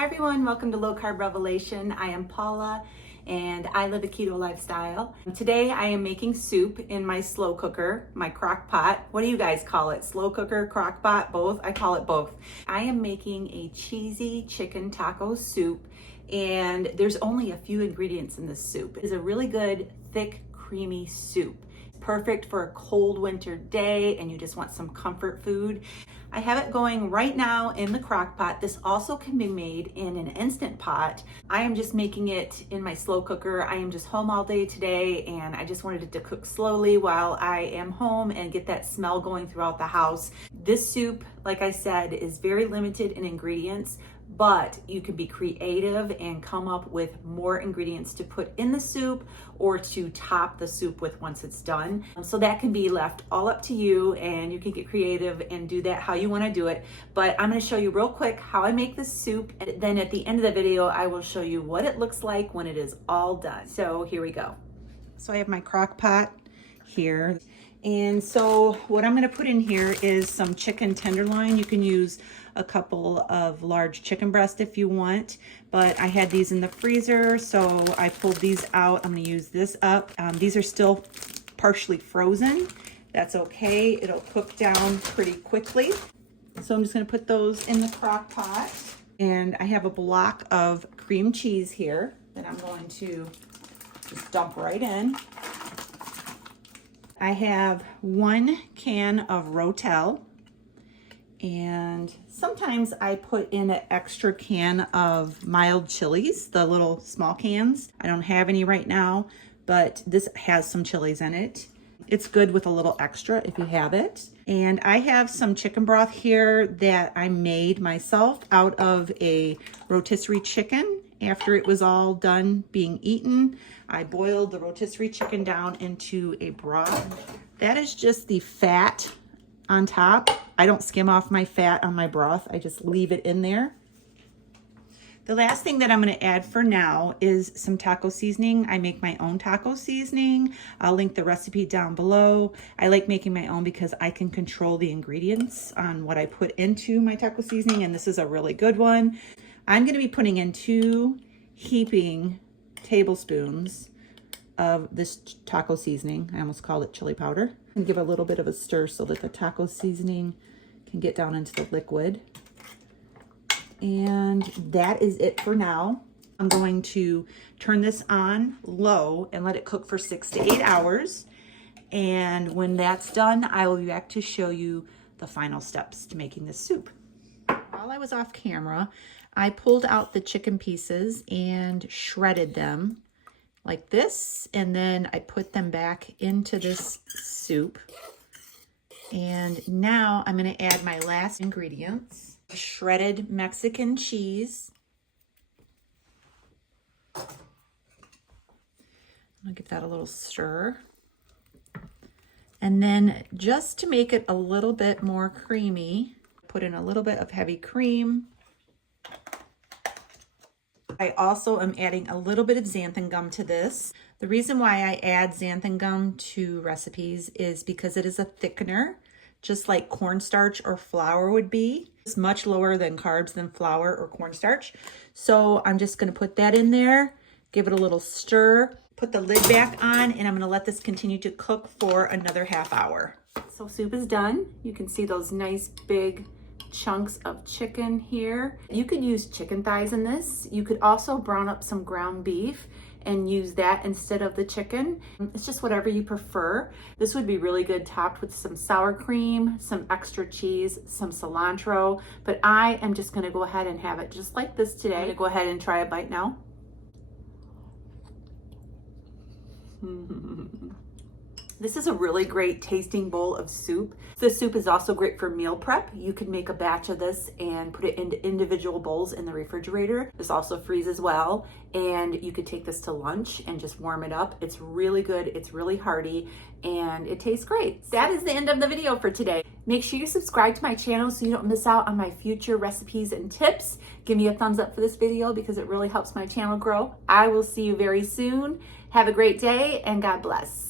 Hi everyone, welcome to Low Carb Revelation. I am Paula and I live a keto lifestyle. Today I am making soup in my slow cooker, my crock pot. What do you guys call it? Slow cooker, crock pot, both? I call it both. I am making a cheesy chicken taco soup and there's only a few ingredients in this soup. It's a really good, thick, creamy soup. Perfect for a cold winter day and you just want some comfort food. I have it going right now in the crock pot. This also can be made in an instant pot. I am just making it in my slow cooker. I am just home all day today and I just wanted it to cook slowly while I am home and get that smell going throughout the house. This soup, like I said, is very limited in ingredients, but you can be creative and come up with more ingredients to put in the soup or to top the soup with once it's done. So that can be left all up to you and you can get creative and do that how you want to do it. But I'm going to show you real quick how I make this soup, and then at the end of the video I will show you what it looks like when it is all done. So here we go. So I have my crock pot here. And so what I'm going to put in here is some chicken tenderloin. You can use a couple of large chicken breasts if you want, but I had these in the freezer, so I pulled these out. I'm going to use this up. These are still partially frozen. That's okay. It'll cook down pretty quickly. So I'm just going to put those in the crock pot. And I have a block of cream cheese here that I'm going to just dump right in. I have 1 can of Rotel, and sometimes I put in an extra can of mild chilies, the little small cans. I don't have any right now, but this has some chilies in it. It's good with a little extra if you have it. And I have some chicken broth here that I made myself out of a rotisserie chicken. After it was all done being eaten, I boiled the rotisserie chicken down into a broth. That is just the fat on top. I don't skim off my fat on my broth. I just leave it in there. The last thing that I'm going to add for now is some taco seasoning. I make my own taco seasoning. I'll link the recipe down below. I like making my own because I can control the ingredients on what I put into my taco seasoning, and this is a really good one. I'm going to be putting in 2 heaping tablespoons of this taco seasoning. I almost called it chili powder. And give a little bit of a stir so that the taco seasoning can get down into the liquid. And that is it for now. I'm going to turn this on low and let it cook for 6 to 8 hours. And when that's done, I will be back to show you the final steps to making this soup. While I was off camera, I pulled out the chicken pieces and shredded them like this, and then I put them back into this soup. And now I'm going to add my last ingredients: shredded Mexican cheese. I'll give that a little stir. And then just to make it a little bit more creamy, put in a little bit of heavy cream. I also am adding a little bit of xanthan gum to this. The reason why I add xanthan gum to recipes is because it is a thickener, just like cornstarch or flour would be. It's much lower than carbs than flour or cornstarch. So I'm just going to put that in there, give it a little stir, put the lid back on, and I'm going to let this continue to cook for another half hour. So soup is done. You can see those nice big chunks of chicken here. You could use chicken thighs in this. You could also brown up some ground beef and use that instead of the chicken. It's just whatever you prefer. This would be really good topped with some sour cream, some extra cheese, some cilantro, but I am just going to go ahead and have it just like this today. I'm going to go ahead and try a bite now. This is a really great tasting bowl of soup. This soup is also great for meal prep. You could make a batch of this and put it into individual bowls in the refrigerator. This also freezes well, and you could take this to lunch and just warm it up. It's really good, it's really hearty, and it tastes great. That is the end of the video for today. Make sure you subscribe to my channel so you don't miss out on my future recipes and tips. Give me a thumbs up for this video because it really helps my channel grow. I will see you very soon. Have a great day and God bless.